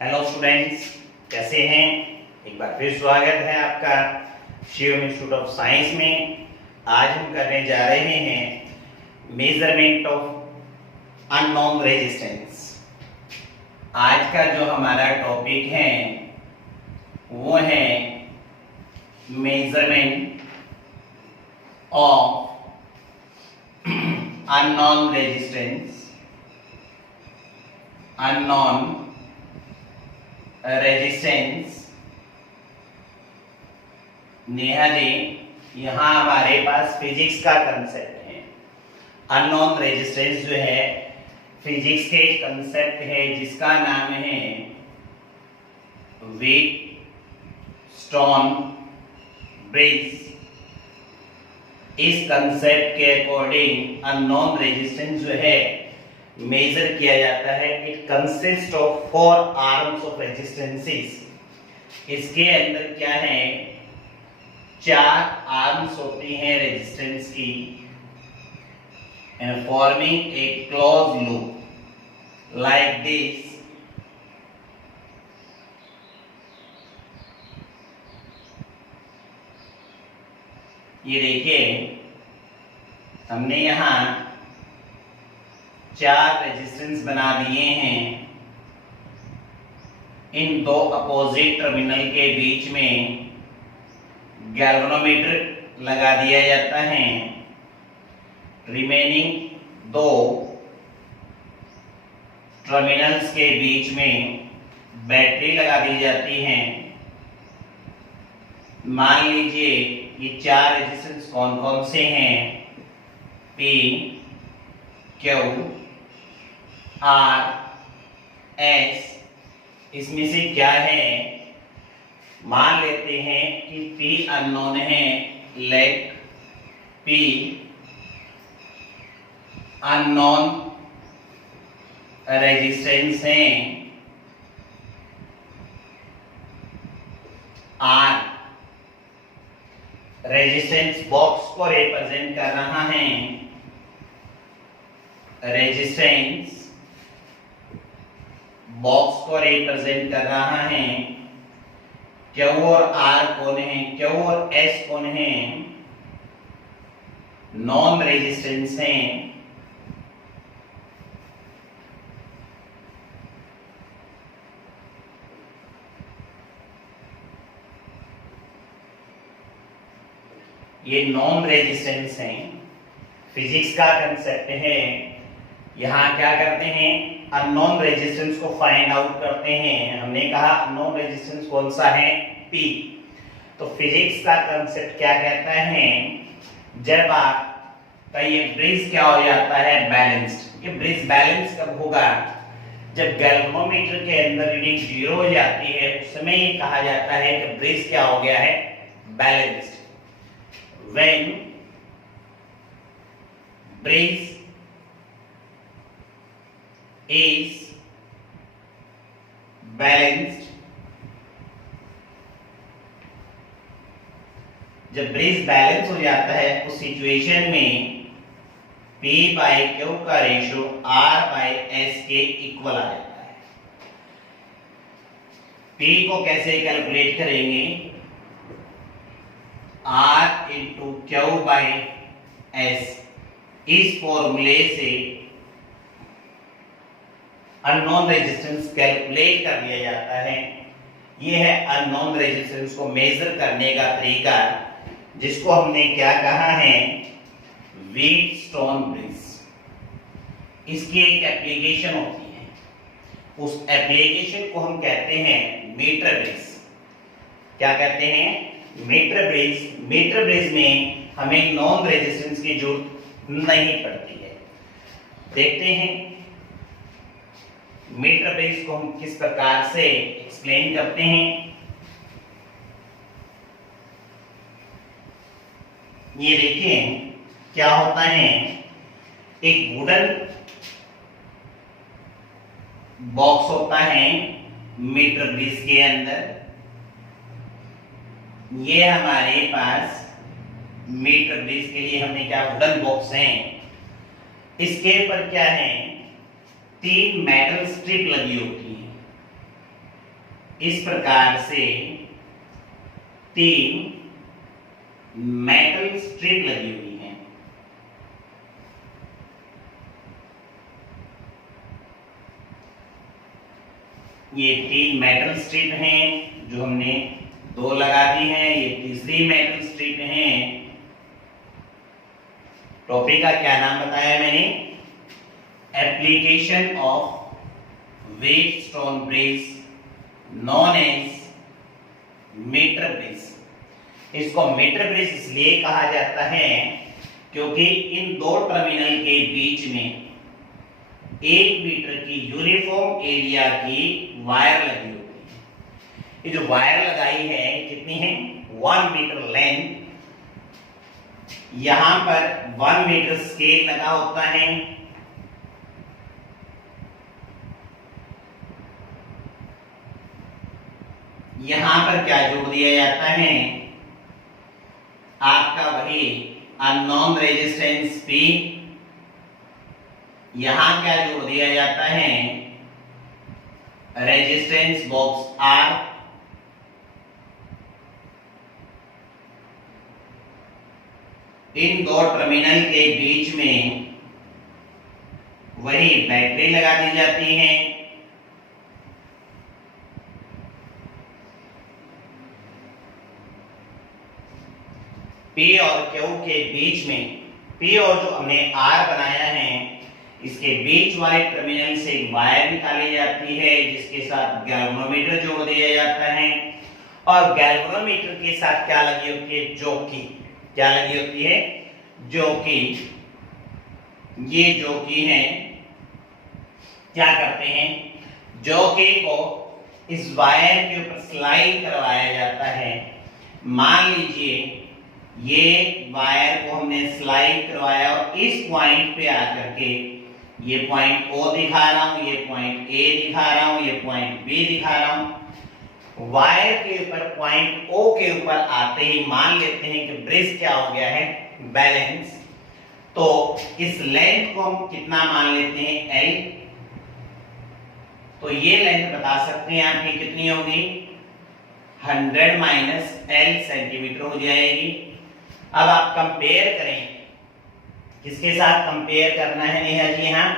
Hello students, कैसे हैं। एक बार फिर स्वागत है आपका शिवम इंस्टीट्यूट ऑफ साइंस में। आज हम करने जा रहे हैं मेजरमेंट ऑफ अननोन रेजिस्टेंस। आज का जो हमारा टॉपिक है वो है measurement of unknown resistance. Unknown resistance. Neha ji, यहाँ हमारे पास फिजिक्स का कंसेप्ट है। अननोन रेजिस्टेंस जो है फिजिक्स के कंसेप्ट है जिसका नाम है व्हीटस्टोन ब्रिज। इस कंसेप्ट के अकॉर्डिंग अननोन रेजिस्टेंस जो है मेजर किया जाता है। It consist of 4 arms of resistances. इसके अंदर क्या है, 4 आर्म्स होती हैं रेजिस्टेंस की, and forming a close loop like this. ये देखिए, हमने यहां 4 रेजिस्टेंस बना दिए हैं। इन 2 अपोजिट टर्मिनल के बीच में गैल्वेनोमीटर लगा दिया जाता है। रिमेनिंग 2 टर्मिनल्स के बीच में बैटरी लगा दी जाती है। मान लीजिए ये 4 रेजिस्टेंस कौन कौन से हैं, P, Q, R, S। इसमें से क्या है, मान लेते हैं कि P अननोन है, लेट P अननोन रेजिस्टेंस है, R रेजिस्टेंस बॉक्स को रिप्रेजेंट कर रहा है। रेजिस्टेंस बॉक्स को रिप्रेजेंट कर रहा है। Q और R कौन है, Q और S कौन है, नॉन रेजिस्टेंस है। ये नॉन रेजिस्टेंस है। फिजिक्स का कंसेप्ट है। यहां क्या करते हैं, अननोन रेजिस्टेंस को फाइंड आउट करते हैं। हमने कहा अननोन रेजिस्टेंस कौन सा है, P। तो फिजिक्स का कंसेप्ट क्या कहता है, जब आपका ये ब्रिज क्या हो जाता है, बैलेंस्ड। ये ब्रिज बैलेंस कब होगा, जब गैल्वेनोमीटर के अंदर रीडिंग 0 हो जाती है, उस समय ये कहा जाता है कि ब्रिज क्या हो गया है, balanced. When bridge is balanced, जब ब्रिज बैलेंस हो जाता है उस सिचुएशन में P बाई Q का रेशियो R बाई S के इक्वल आ जाता है। P को कैसे कैलकुलेट करेंगे, R into Q by S। इस फॉर्मूले से अननोन रेजिस्टेंस कैलकुलेट कर दिया जाता है। यह है अननोन रेजिस्टेंस को मेजर करने का तरीका, जिसको हमने क्या कहा है, व्हीटस्टोन ब्रिज। इसकी एक एप्लीकेशन होती है, उस एप्लीकेशन को हम कहते हैं मीटर ब्रिज। क्या कहते हैं, मीटर ब्रिज। मीटर ब्रिज में हमें नॉन रेजिस्टेंस की जरूरत नहीं पड़ती है। देखते हैं मीटर ब्रिज को हम किस प्रकार से एक्सप्लेन करते हैं। ये देखिए क्या होता है, एक वुडन बॉक्स होता है मीटर ब्रिज के अंदर। ये हमारे पास मीटर ब्रिज के लिए हमने क्या, वुडन बॉक्स है। इसके ऊपर क्या है, 3 मेटल स्ट्रिप लगी होती है। इस प्रकार से 3 मेटल स्ट्रिप लगी हुई हैं। ये 3 मेटल स्ट्रिप हैं जो हमने 2 लगा दी हैं। ये तीसरी मेटल स्ट्रिप है। टॉपिक का क्या नाम बताया मैंने? Application of wheatstone bridge known as metre bridge. इसको मीटर ब्रिज इसलिए कहा जाता है क्योंकि इन 2 टर्मिनल के बीच में 1 मीटर की यूनिफॉर्म एरिया की वायर लगी होती है। ये जो वायर लगाई है कितनी है? 1 मीटर लेंथ। यहां पर 1 मीटर स्केल लगा होता है। यहां पर क्या जोड़ दिया जाता है? आपका वही अननोन रेजिस्टेंस P। यहां क्या जोड़ दिया जाता है? Resistance box R। इन 2 टर्मिनल के बीच में वही बैटरी लगा दी जाती है। P और Q के बीच में, P और जो हमने R बनाया है इसके बीच वाले टर्मिनल से एक वायर निकाली जाती है जिसके साथ गैल्वेनोमीटर जोड़ दिया जाता है। और गैल्वेनोमीटर के साथ क्या लगी होती है? जॉकी। क्या लगी होती है? जॉकी। ये जॉकी है। क्या करते हैं? जॉकी को इस वायर के ऊपर स्लाइड करवाया जाता है। मान लीजिए ये वायर को हमने स्लाइड करवाया और इस पॉइंट पे आकर के ये पॉइंट O दिखा रहा हूं, ये पॉइंट A दिखा रहा हूं, ये पॉइंट B दिखा रहा हूं। वायर के ऊपर पॉइंट O के ऊपर आते ही मान लेते हैं कि ब्रिज क्या हो गया है? बैलेंस। तो इस लेंथ को हम कितना मान लेते हैं? L। तो ये लेंथ बता सकते हैं आपकी कितनी होगी? 100 माइनस L सेंटीमीटर हो जाएगी। अब आप कंपेयर करें, किसके साथ कंपेयर करना है नेहा जी? यहाँ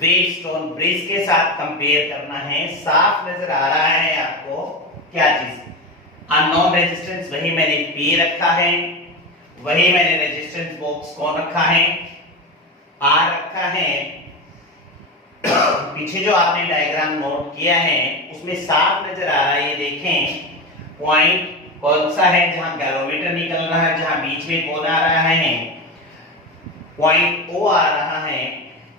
वेटस्टोन ब्रिज के साथ कंपेयर करना है। साफ नजर आ रहा है आपको क्या चीज? अननोन रेजिस्टेंस वही मैंने P रखा है, वही मैंने रेजिस्टेंस बॉक्स कौन रखा है? R रखा है। पीछे जो आपने डायग्राम नोट किया है उसमें साफ नजर आ रहा है। ये देखें पॉइंट कौन सा है जहां गैल्वेनोमीटर निकल रहा है, जहां बीच में कौन आ रहा है? पॉइंट O आ रहा है।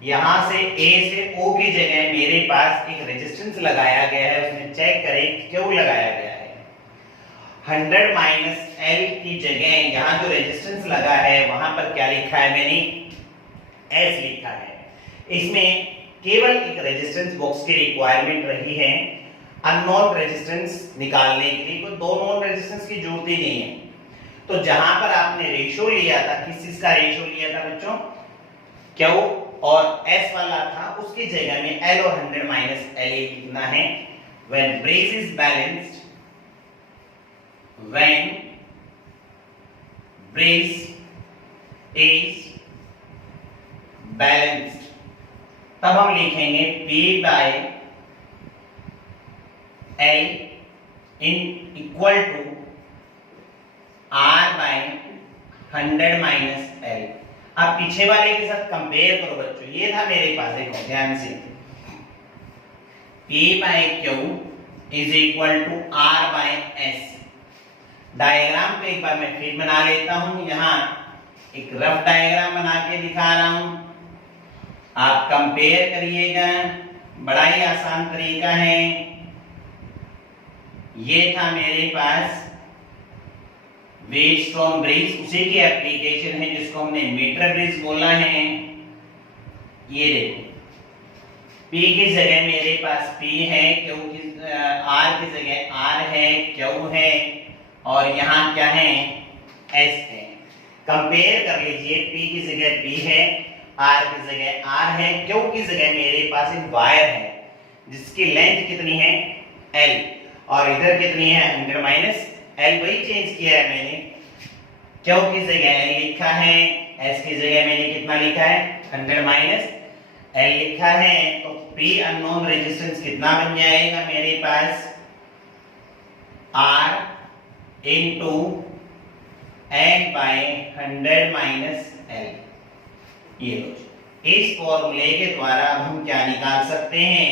यहां से A से O की जगह मेरे पास एक रेजिस्टेंस लगाया गया है। उसमें चेक करें क्यों लगाया गया है। 100 माइनस L की जगह यहां जो रेजिस्टेंस लगा है वहां पर क्या लिखा है मैंने? S लिखा है। इसमें केवल एक रेजिस्टेंस बॉक्स की रिक्वायरमेंट रही है। अननोन रेजिस्टेंस निकालने के लिए कोई 2 नॉन रेजिस्टेंस की जरूरत ही नहीं है। तो जहां पर आपने रेशियो लिया था, किस चीज का रेशियो लिया था बच्चों? Q और S वाला था, उसकी जगह में L और 100 माइनस L लिखना है। When bridge is balanced, when bridge is balanced, तब हम लिखेंगे P by L in equal to R by 100 minus L। अब पीछे वाले के साथ कंपेयर करो बच्चों। ये था मेरे पास, देखो ध्यान से, P by Q is equal to R by S। Diagram पे एक बार मैं फिर बना लेता हूं। यहां एक रफ डायग्राम बना के दिखा रहा हूं, आप कंपेयर करिएगा। बड़ा ही आसान तरीका है। ये था मेरे पास वेटस्टोन ब्रिज, उसी की एप्लीकेशन है जिसको हमने मीटर ब्रिज बोला है। ये देखो P की जगह मेरे पास P है, Q की R की जगह R है, Q है और यहाँ क्या है? S है। कंपेयर कर लीजिए, P की जगह P है, R की जगह R है, Q की जगह मेरे पास एक वायर है जिसकी लेंथ कितनी है? L। और इधर कितनी है 100 माइनस एल, वही चेंज किया है मैंने। क्यों की जगह एल लिखा है, एस की जगह मैंने कितना लिखा है 100 माइनस एल लिखा है, तो पी अननोन रेजिस्टेंस कितना बन जाएगा मेरे पास R into n by 100 minus L. ये लो, इस फॉर्मूले के द्वारा हम क्या निकाल सकते हैं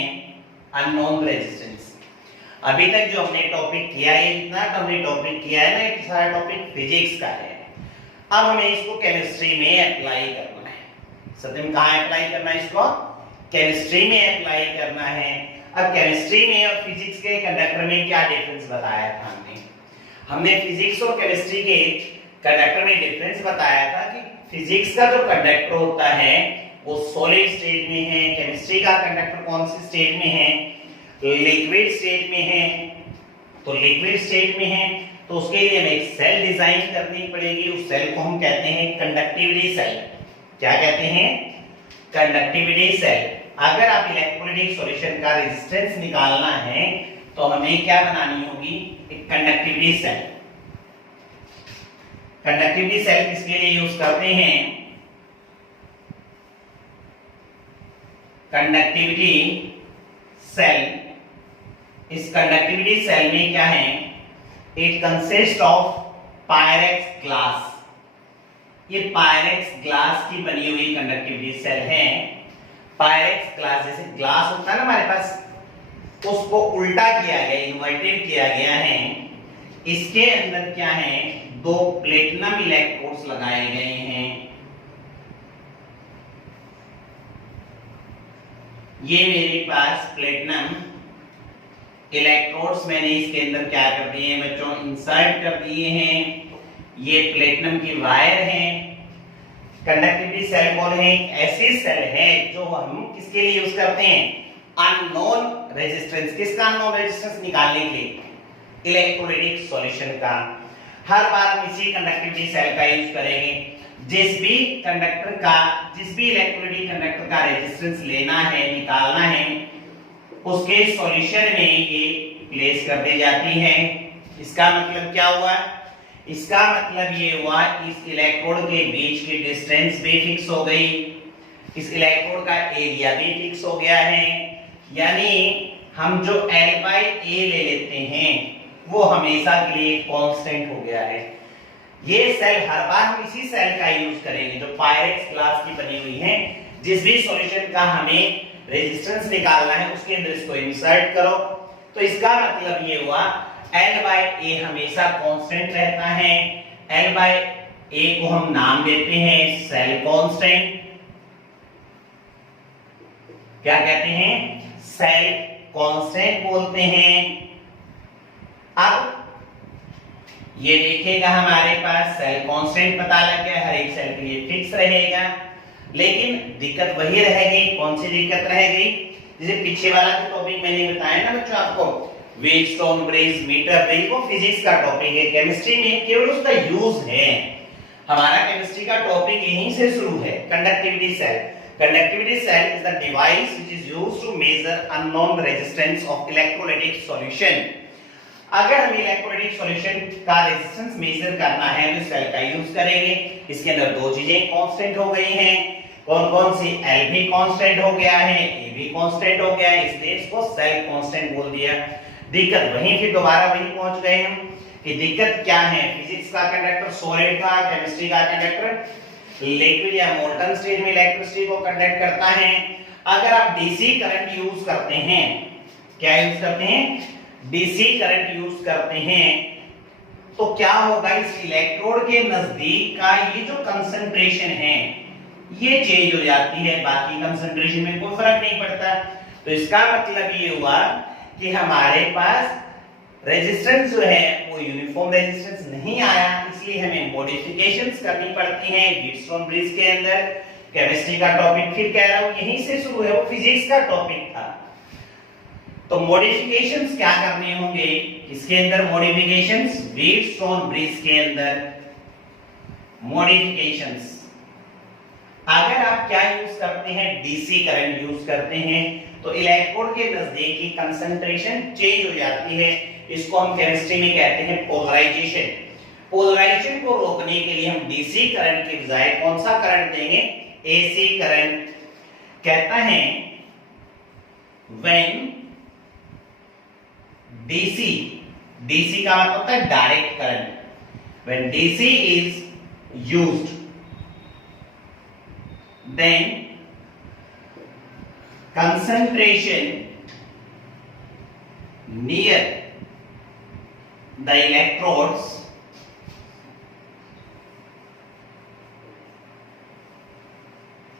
अननोन रेजिस्टेंस। अभी तक जो हमने टॉपिक किया है, इतना हमने टॉपिक किया है ना, एक सारा टॉपिक फिजिक्स का है। अब हमें इसको केमिस्ट्री में अप्लाई करना है। सत्यम कहाँ अप्लाई करना है इसको, केमिस्ट्री में अप्लाई करना है। अब केमिस्ट्री में और फिजिक्स के कंडक्टर में क्या डिफरेंस बताया था हमने फिजिक्स और केमिस्ट्री के कंडक्टर में डिफरेंस बताया था कि फिजिक्स का जो कंडक्टर होता है वो सॉलिड स्टेट में है, केमिस्ट्री का कंडक्टर कौन सी स्टेट में है, लिक्विड स्टेट में है। तो लिक्विड स्टेट में है तो उसके लिए हमें एक सेल डिजाइन करनी पड़ेगी, उस सेल को हम कहते हैं कंडक्टिविटी सेल। क्या कहते हैं, कंडक्टिविटी सेल। अगर आप इलेक्ट्रोलाइटिक सॉल्यूशन का रेजिस्टेंस निकालना है तो हमें क्या बनानी होगी, एक कंडक्टिविटी सेल। कंडक्टिविटी सेल किसके लिए यूज करते हैं, कंडक्टिविटी सेल। इस कंडक्टिविटी सेल में क्या है, it consist of Pyrex glass. ये पायरेक्स ग्लास की बनी हुई कंडक्टिविटी सेल है। पायरेक्स ग्लास, जैसे ग्लास होता है ना हमारे पास, उसको उल्टा किया गया, इन्वर्टेड किया गया है। इसके अंदर क्या है, दो प्लेटिनम इलेक्ट्रोड्स लगाए गए हैं। ये मेरे पास प्लेटिनम इलेक्ट्रोड्स मैंने इसके अंदर क्या कर दिए हैं बच्चों, इंसर्ट कर दिए हैं। ये प्लेटिनम की वायर है। कंडक्टिविटी सेल कौन है, एक ऐसी सेल है जो हम किसके लिए यूज करते हैं, अननोन रेजिस्टेंस। किसका अननोन रेजिस्टेंस निकालने के लिए, इलेक्ट्रोलाइटिक सॉल्यूशन का। हर बार हम इसी कंडक्टिविटी सेल का यूज करेंगे। जिस भी इलेक्ट्रोलाइटिक कंडक्टर का रेजिस्टेंस लेना है, निकालना है, उसके सॉल्यूशन में ये प्लेस कर दी जाती है। इसका मतलब क्या हुआ, इसका मतलब ये हुआ इस इलेक्ट्रोड के बीच की डिस्टेंस भी फिक्स हो गई, इस इलेक्ट्रोड का एरिया भी फिक्स हो गया है। यानी हम जो L बाई A ले लेते हैं वो हमेशा के लिए कांस्टेंट हो गया है। ये सेल हर बार हम इसी सेल का यूज करेंगे जो पायरेक्स ग्लास की बनी हुई है। जिस भी सॉल्यूशन का हमें रेजिस्टेंस निकालना है उसके अंदर इसको इंसर्ट करो। तो इसका मतलब ये हुआ L बाय A हमेशा कांस्टेंट रहता है। L बाय A को हम नाम देते हैं सेल कांस्टेंट। क्या कहते हैं, सेल कांस्टेंट बोलते हैं। अब ये देखिएगा हमारे पास सेल कांस्टेंट पता लग गया, हर एक सेल के लिए फिक्स रहेगा। लेकिन दिक्कत वही रहेगी, कौन सी दिक्कत रहेगी, जैसे पीछे वाला जो टॉपिक मैंने बताया ना बच्चों आपको, व्हीटस्टोन ब्रिज, मीटर ब्रिज, वो फिजिक्स का टॉपिक है। केमिस्ट्री में केवल उसका यूज है। हमारा केमिस्ट्री का टॉपिक यहीं से शुरू है, conductivity cell. Conductivity cell is the device which is used to measure unknown resistance of electrolytic solution. अगर हम इलेक्ट्रोलाइटिक सॉल्यूशन का रेजिस्टेंस मेजर करना है तो सेल का यूज करेंगे। इसके अंदर दो चीजें कांस्टेंट हो गई हैं। कौन कौन सी, L भी कांस्टेंट हो गया है, A भी कांस्टेंट हो गया है, इसलिए इसको सेल कांस्टेंट बोल दिया। दिक्कत वहीं फिर दोबारा वहीं पहुंच गए हम कि दिक्कत क्या है, फिजिक्स का कंडक्टर सॉलिड का, केमिस्ट्री का कंडक्टर लिक्विड या मोल्टन स्टेट में इलेक्ट्रिसिटी को कंडक्ट करता है। अगर आप डीसी करंट यूज करते हैं, क्या यूज करते हैं, डीसी करंट यूज करते हैं, तो क्या होगा, इस इलेक्ट्रोड के नजदीक का ये जो कंसंट्रेशन है ये चेंज हो जाती है, बाकी कंसंट्रेशन में कोई फर्क नहीं पड़ता। तो इसका मतलब ये हुआ कि हमारे पास रेजिस्टेंस जो है वो यूनिफॉर्म रेजिस्टेंस नहीं आया, इसलिए हमें मॉडिफिकेशंस करनी पड़ती हैं व्हीटस्टोन ब्रिज के अंदर। केमिस्ट्री का टॉपिक फिर कह रहा हूं यहीं से शुरू है, वो फिजिक्स का टॉपिक था। तो मॉडिफिकेशंस क्या करने होंगे इसके अंदर, मॉडिफिकेशंस व्हीटस्टोन ब्रिज के अंदर मॉडिफिकेशंस। अगर आप क्या यूज करते हैं, डीसी करंट यूज करते हैं, तो इलेक्ट्रोड के नजदीक की कंसंट्रेशन चेंज हो जाती है। इसको हम केमिस्ट्री में कहते हैं पोलराइजेशन। पोलराइजेशन को रोकने के लिए हम डीसी करंट के बजाय कौन सा करंट देंगे, एसी करंट। कहता है व्हेन डीसी, डीसी का मतलब होता है direct current, when DC is used then concentration near the electrodes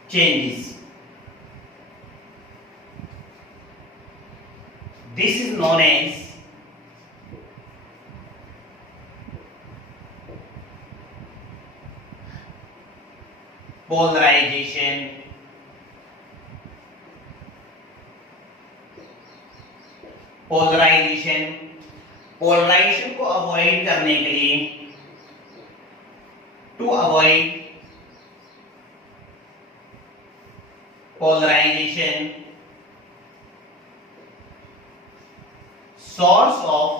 changes. This is known as polarization। Polarization, polarization को अवॉइड करने के लिए, to avoid polarization, source of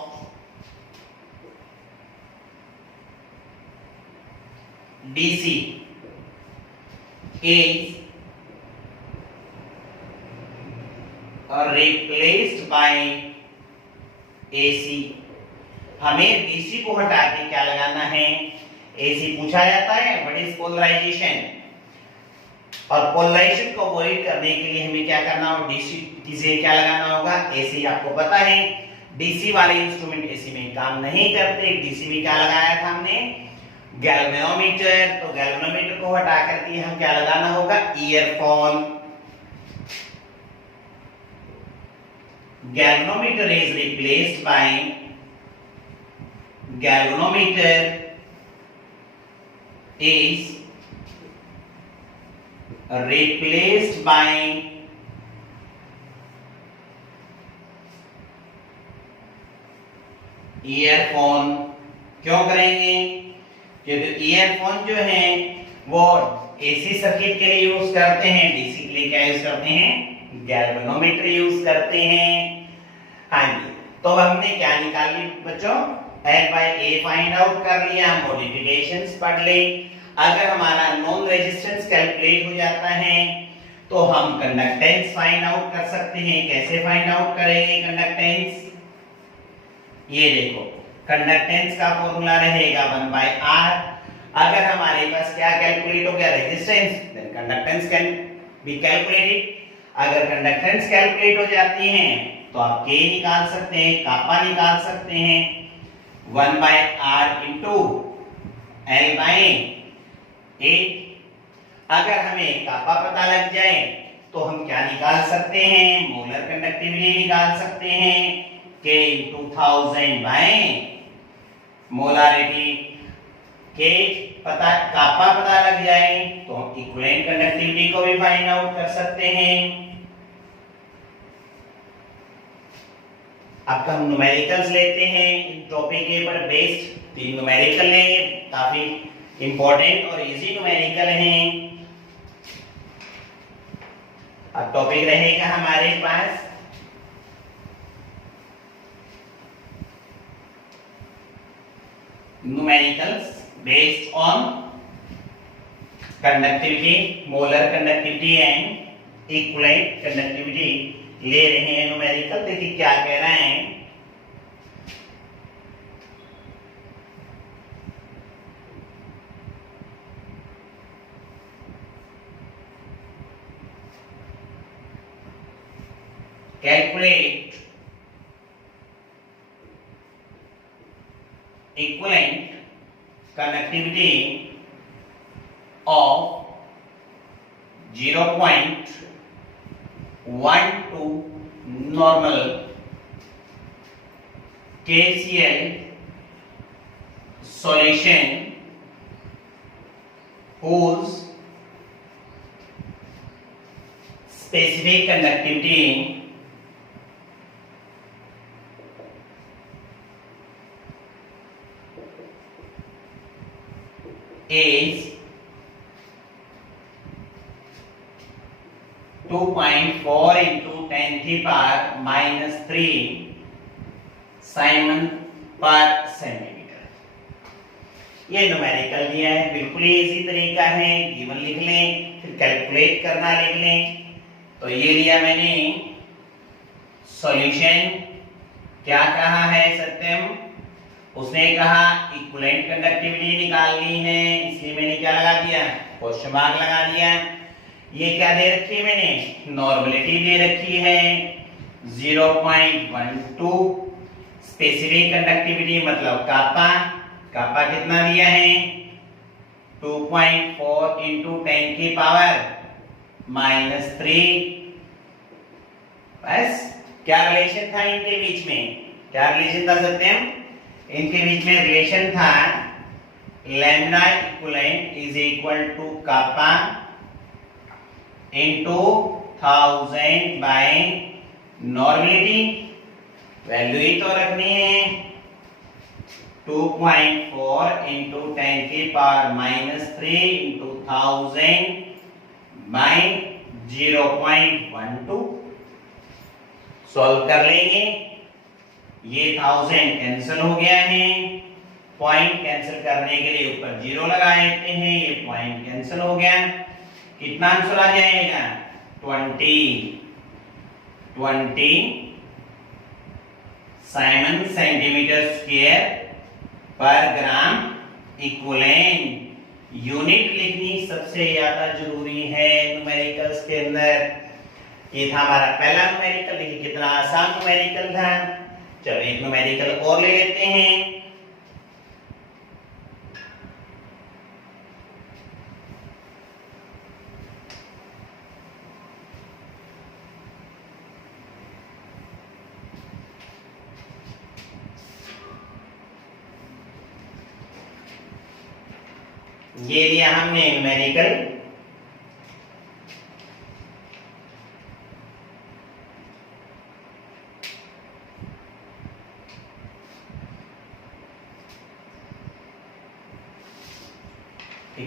DC is replaced by AC। हमें DC को हटा के क्या लगाना है, AC पूछा जाता है व्हाट इज पोलराइजेशन। और पोलराइजेशन को अवॉइड करने के लिए हमें क्या करना होगा, DC से क्या लगाना होगा, AC। आपको पता है DC वाले इंस्ट्रूमेंट AC में काम नहीं करते। DC में क्या लगाया था हमने, गैल्वेनोमीटर। तो गैल्वेनोमीटर को हटा करके हम क्या लगाना होगा, earphone. Galvanometer is replaced by, galvanometer is replaced by earphone. क्यों करेंगे, क्योंकि ईयरफोन जो है वो एसी सर्किट के लिए यूज करते हैं, डीसी के लिए क्या यूज करते हैं, गैल्वेनोमीटर यूज करते हैं। हाँ जी, तो हमने क्या निकाल ली बच्चों, L by A find out कर लिया, मॉडिफिकेशंस पढ़ ली। अगर हमारा नॉन रेजिस्टेंस कैलकुलेट हो जाता है तो हम कंडक्टेंस फाइंड आउट कर सकते हैं। कैसे फाइंड आउट करेंगे कंडक्टेंस, ये देखो कंडक्टेंस का फॉर्मूला रहेगा 1/R। अगर हमारे पास क्या कैलकुलेट हो गया, resistance, then conductance can be calculated. अगर कंडक्टेंस कैलकुलेट हो जाती है तो आप K निकाल सकते हैं, कापा निकाल सकते हैं। 1/R into L bye A। अगर हमें कापा पता लग जाए तो हम क्या निकाल सकते हैं, मोलर कंडक्टिविटी निकाल सकते हैं, K इंटू 1000 बाय मोलारिटी। के पता, कापा पता लग जाए तो हम इक्विवेलेंट कंडक्टिविटी को भी फाइंड आउट कर सकते हैं। अब हम न्यूमेरिकल्स लेते हैं इन टॉपिक के ऊपर बेस्ड। 3 न्यूमेरिकल लेंगे, काफी इंपॉर्टेंट और इजी न्यूमेरिकल हैं। अब टॉपिक रहेगा हमारे पास numericals based on conductivity, molar conductivity and equivalent conductivity ले रहे हैं न्यूमेरिकल। देखिए क्या कह रहे हैं, calculate equivalent conductivity of 0.12 normal KCl solution whose specific conductivity is 2.4 into 10⁻³ Simon पर सेंटीमीटर। ये न्यूमेरिकल दिया है, बिल्कुल ही इजी तरीका है, गिवन लिख लें फिर कैलकुलेट करना लिख लें। तो ये लिया मैंने सॉल्यूशन। क्या कहा है सत्यम? उसने कहा इक्विवेलेंट कंडक्टिविटी निकालनी है, इसलिए मैंने क्या लगा दिया? क्वेश्चन मार्क लगा दिया। ये क्या दे रखी है मैंने? नॉर्मलिटी दे रखी है 0.12। स्पेसिफिक कंडक्टिविटी मतलब कापा, कापा कितना दिया है? 2.4 इंटू 10 की पावर -3। बस क्या रिलेशन था इनके बीच में? क्या रिलेशन था सत्यम? इनके बीच में रिलेशन था lambda equivalent is equal to kappa into 1000 by normality. Value ही तो रखनी है 2.4 इंटू 10 की पावर -3 इंटू 1000 बाय 0.12। सॉल्व कर लेंगे। ये 1000 कैंसिल हो गया है, पॉइंट कैंसिल करने के लिए ऊपर 0 लगा देते हैं, ये पॉइंट कैंसिल हो गया। कितना आंसर आ जाएगा? 20 साइमन सेंटीमीटर स्क्वायर पर ग्राम इक्विवेलेंट। यूनिट लिखनी सबसे ज्यादा जरूरी है न्यूमेरिकल्स के अंदर। ये था हमारा पहला न्यूमेरिकल। देखिए कितना आसान न्यूमेरिकल था। चलो एक न्यूमेरिकल और ले लेते हैं। ये लिया हमने numerical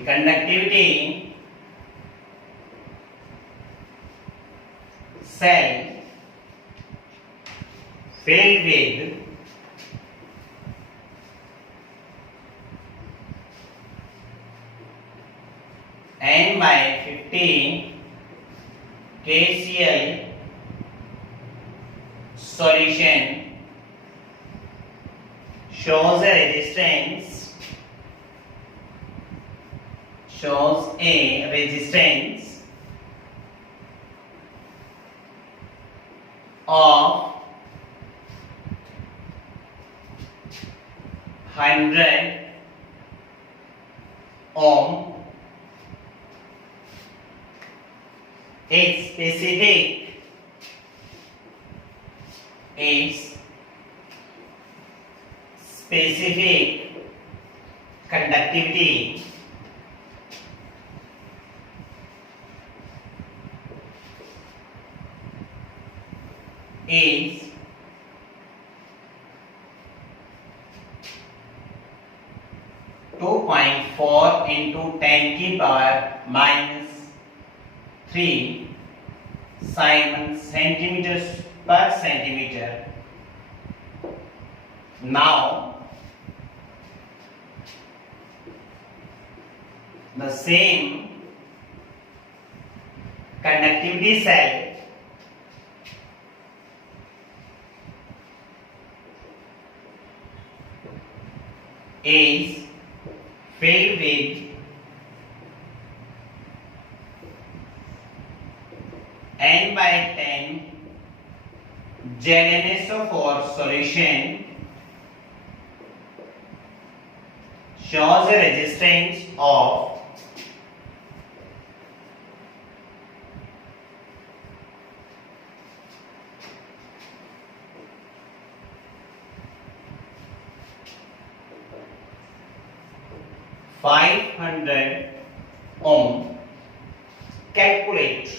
conductivity cell filled with n by 15 KCl solution shows a resistance of 100 ohm. Its specific conductivity is 2.4 into 10 की power -3 Simon centimeters per centimeter. Now the same conductivity cell is filled with n by 10 ZnSO4 solution shows a resistance of 500 ohm. Calculate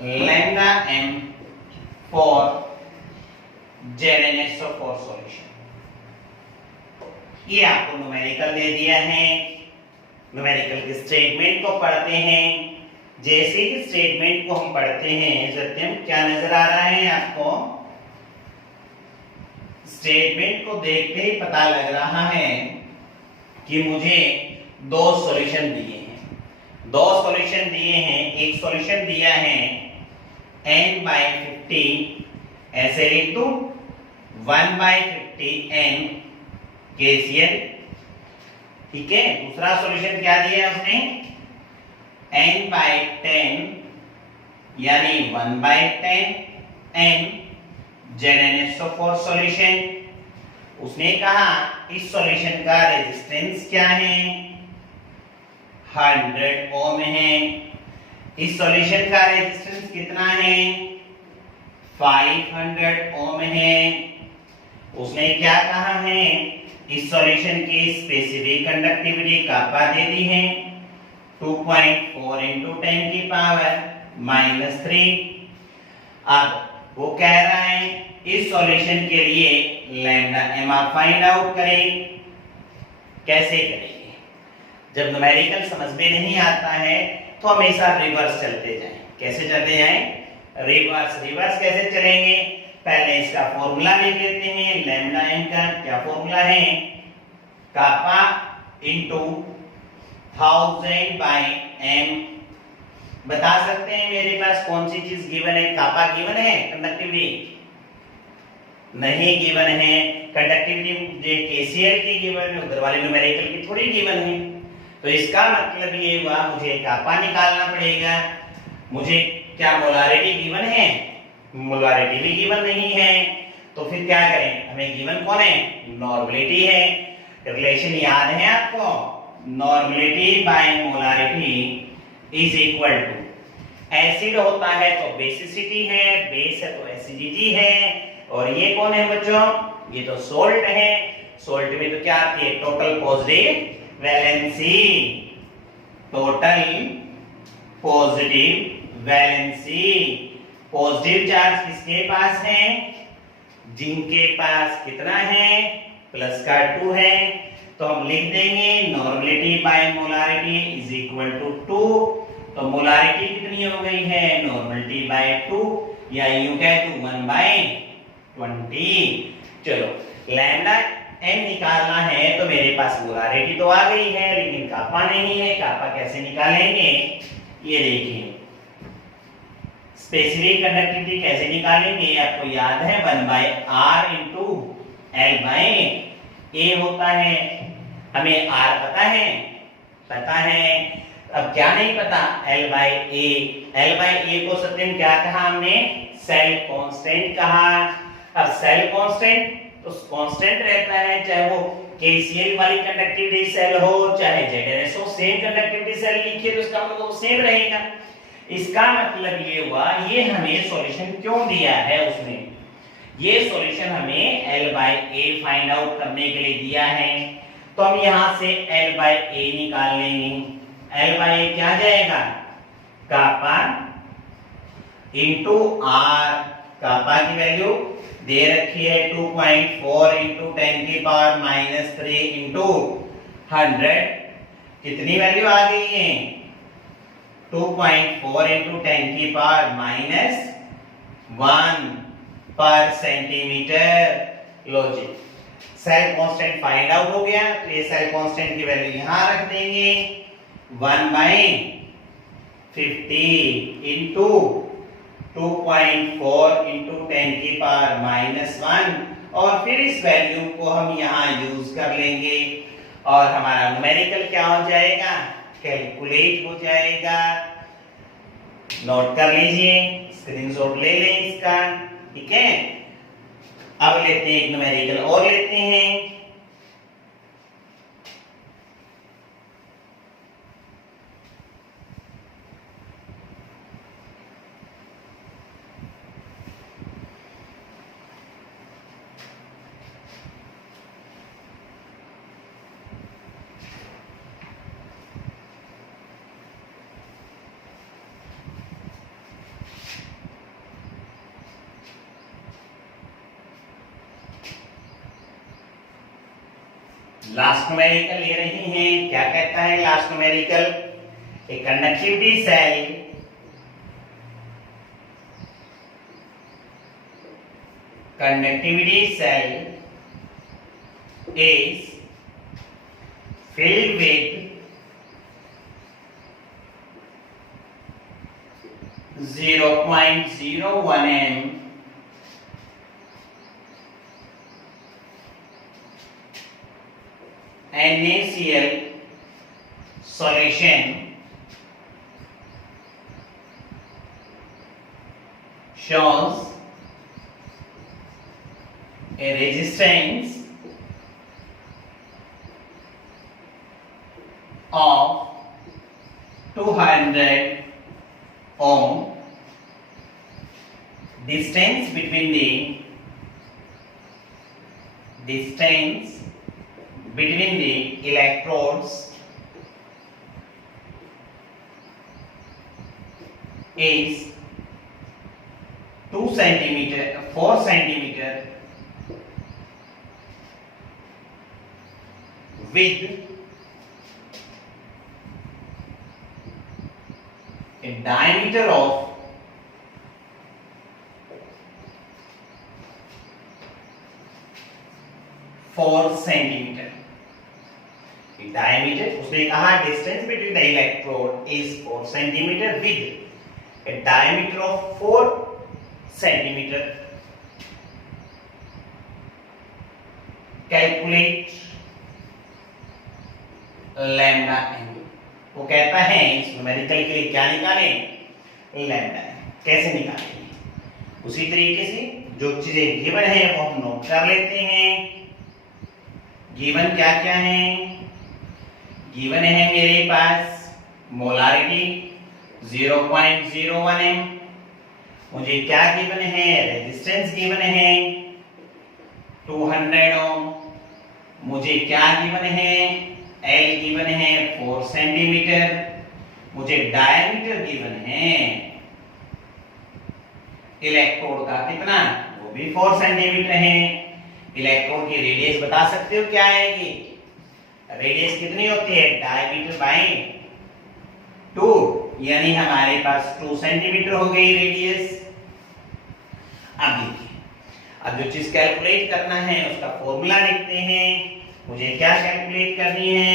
lambda m for ZnSO4 solution. ये आपको numerical दे दिया है। Numerical के statement को पढ़ते हैं। जैसे ही statement को हम पढ़ते हैं सत्यम, क्या नजर आ रहा है आपको? स्टेटमेंट को देखते ही पता लग रहा है कि मुझे दो सॉल्यूशन दिए हैं। दो सॉल्यूशन दिए हैं। एक सॉल्यूशन दिया है n/50, ऐसे लिख दूं 1/50 n KCL, ठीक है। दूसरा सॉल्यूशन क्या दिया है उसने? n/10 यानी 1/10 n ZnSO4 सॉल्यूशन। उसने कहा इस सॉल्यूशन का रेजिस्टेंस क्या है? 100 ओम है। इस सॉल्यूशन का रेजिस्टेंस कितना है? 500 ओम है। उसने क्या कहा है? इस सॉल्यूशन की स्पेसिफिक कंडक्टिविटी कापा दे दी है 2.4 × 10⁻³ अब वो कह रहा है इस सॉल्यूशन के लिए लैम्डा एम आप फाइंड आउट करें। कैसे करेंगे? जब न्यूमेरिकल समझ में नहीं आता है तो हमेशा रिवर्स चलते जाएं। कैसे चलते जाएं? रिवर्स कैसे चलेंगे? पहले इसका फॉर्मूला लिख लेते हैं। लैम्डा एम का क्या फॉर्मूला है? कापा इनटू 1000/m। बता सकते हैं मेरे पास कौन सी चीज गिवन है? कापा गिवन है? कंडक्टिविटी नहीं गिवन है। कंडक्टिविटी जो केसीएल की गिवन है, उधर वाले न्यूमेरिकल की थोड़ी गिवन है। तो इसका मतलब ये हुआ मुझे कापा निकालना पड़ेगा। मुझे क्या मोलारिटी गिवन है? मोलारिटी भी गिवन नहीं है। तो फिर क्या करें? हमें गिवन कौन है? नॉर्मलिटी है। रिलेशन याद है आपको? Normality by molarity is equal to, acid होता है तो बेसिसिटी है, बेस है तो एसिडिटी है, और ये कौन है बच्चों? ये तो सोल्ट है। सोल्ट में तो क्या आती है? Total positive valency. Total positive valency. Positive charge किसके पास है? जिनके पास कितना है? +2 है। तो हम लिख देंगे normality by molarity is equal to 2। तो मोलारिटी कितनी हो गई है? नॉर्मलिटी बाय 2, या यूं कह दूं 1/20। चलो लैम्डा एम निकालना है तो मेरे पास मोलारिटी तो आ गई है, लेकिन कापा नहीं है। कापा कैसे निकालेंगे? ये देखिए, स्पेसिफिक कंडक्टिविटी कैसे निकालेंगे? आपको याद है 1/r × L/A होता है। हमें r पता है? पता है। अब क्या नहीं पता? L/A। L/A को सत्यम क्या कहा हमने? सेल कांस्टेंट कहा। अब सेल कांस्टेंट तो कांस्टेंट रहता है, चाहे वो KCl वाली कंडक्टिविटी सेल हो, चाहे ZnSO सेम कंडक्टिविटी सेल लिखिए तो इसका मतलब सेम रहेगा। इसका मतलब ये हुआ, ये हमें सॉल्यूशन क्यों दिया है उसने? ये सॉल्यूशन हमें L/A फाइंड आउट करने के लिए दिया है। तो हम यहां से L/A निकाल लेंगे। L/A क्या जाएगा? Kappa into R। कापा की वैल्यू दे रखी है 2.4 × 10⁻³ × 100। कितनी वैल्यू आ गई है? 2.4 × 10⁻⁻1 पर सेंटीमीटर। लो जी, सेल कांस्टेंट फाइंड आउट हो गया। तो ये सेल कांस्टेंट की वैल्यू यहां रख देंगे 1/50 × 2.4 × 10⁻⁻1, और फिर इस वैल्यू को हम यहां यूज कर लेंगे और हमारा न्यूमेरिकल क्या हो जाएगा? कैलकुलेट हो जाएगा। नोट कर लीजिए, स्क्रीनशॉट ले लें इसका, ठीक है। अब लेते हैं एक न्यूमेरिकल और लेते हैं। लास्ट न्यूमेरिकल ले रहे हैं। क्या कहता है last numerical? A conductivity cell conductivity cell is filled with 0.01 m NaCl solution shows a resistance of 200 ohm. Distance between the electrodes is 4 centimeter with a diameter of 4 centimeter. Diameter, उसने कहा distance between the electrode is 4 centimeter with a diameter of 4 centimeter. Calculate lambda n. वो कहता है इस numerical के लिए क्या निकालें? Lambda n. कैसे निकालेंगे? उसी तरीके से जो चीजें गिवन है वो हम नोट कर लेते हैं। गिवन क्या क्या है? गिवन है मेरे पास मोलारिटी 0.01 m। मुझे क्या गिवन है? रेजिस्टेंस गिवन है 200 ओम। मुझे क्या गिवन है? L गिवन है 4 सेंटीमीटर। मुझे डायमीटर गिवन है इलेक्ट्रोड का कितना? वो भी 4 सेंटीमीटर है। इलेक्ट्रोड की रेडियस बता सकते हो क्या आएगी? रेडियस कितनी होती है? डायमीटर बाय 2, यानी हमारे पास 2 सेंटीमीटर हो गई रेडियस। अब देखिए, अब जो चीज कैलकुलेट करना है उसका फॉर्मूला लिखते हैं। मुझे क्या कैलकुलेट करनी है?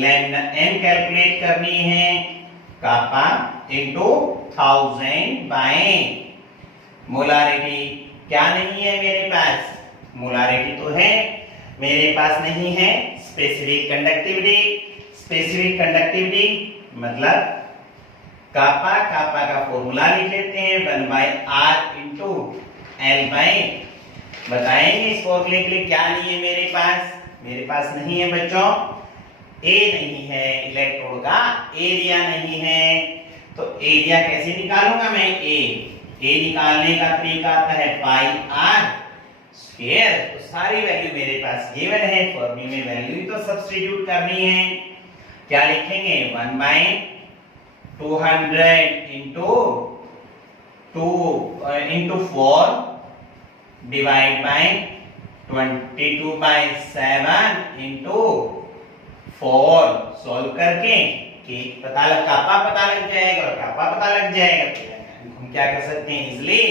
लैम्डा n कैलकुलेट करनी है कापा इनटू 1000 बाय मोलारिटी। क्या नहीं है मेरे पास? मोलारिटी तो है, मेरे पास नहीं है स्पेसिफिक कंडक्टिविटी। स्पेसिफिक कंडक्टिविटी मतलब कापा का फॉर्मूला लिख लेते हैं 1/r इंटू l बाय। बताएंगे इस फॉर्मूले के लिए क्या नहीं है मेरे पास? मेरे पास नहीं है बच्चों, ए नहीं है, इलेक्ट्रोड का एरिया नहीं है। तो एरिया कैसे निकालूंगा मैं? ए निकालने का तरीका आता है पाई आर स्क्वायर। तो सारी वैल्यू मेरे पास गिवन है, फॉर्मूले में वैल्यू तो सब्स्टिट्यूट करनी है। क्या लिखेंगे? 1/200 into 4 divide by 22/7 into 4 solve करके कि कापा पता लग जाएगा और कापा पता लग जाएगा तो हम क्या कर सकते हैं? इजीली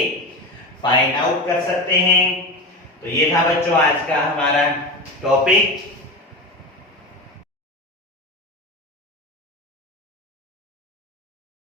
फाइंड आउट कर सकते हैं। तो ये था बच्चों आज का हमारा टॉपिक।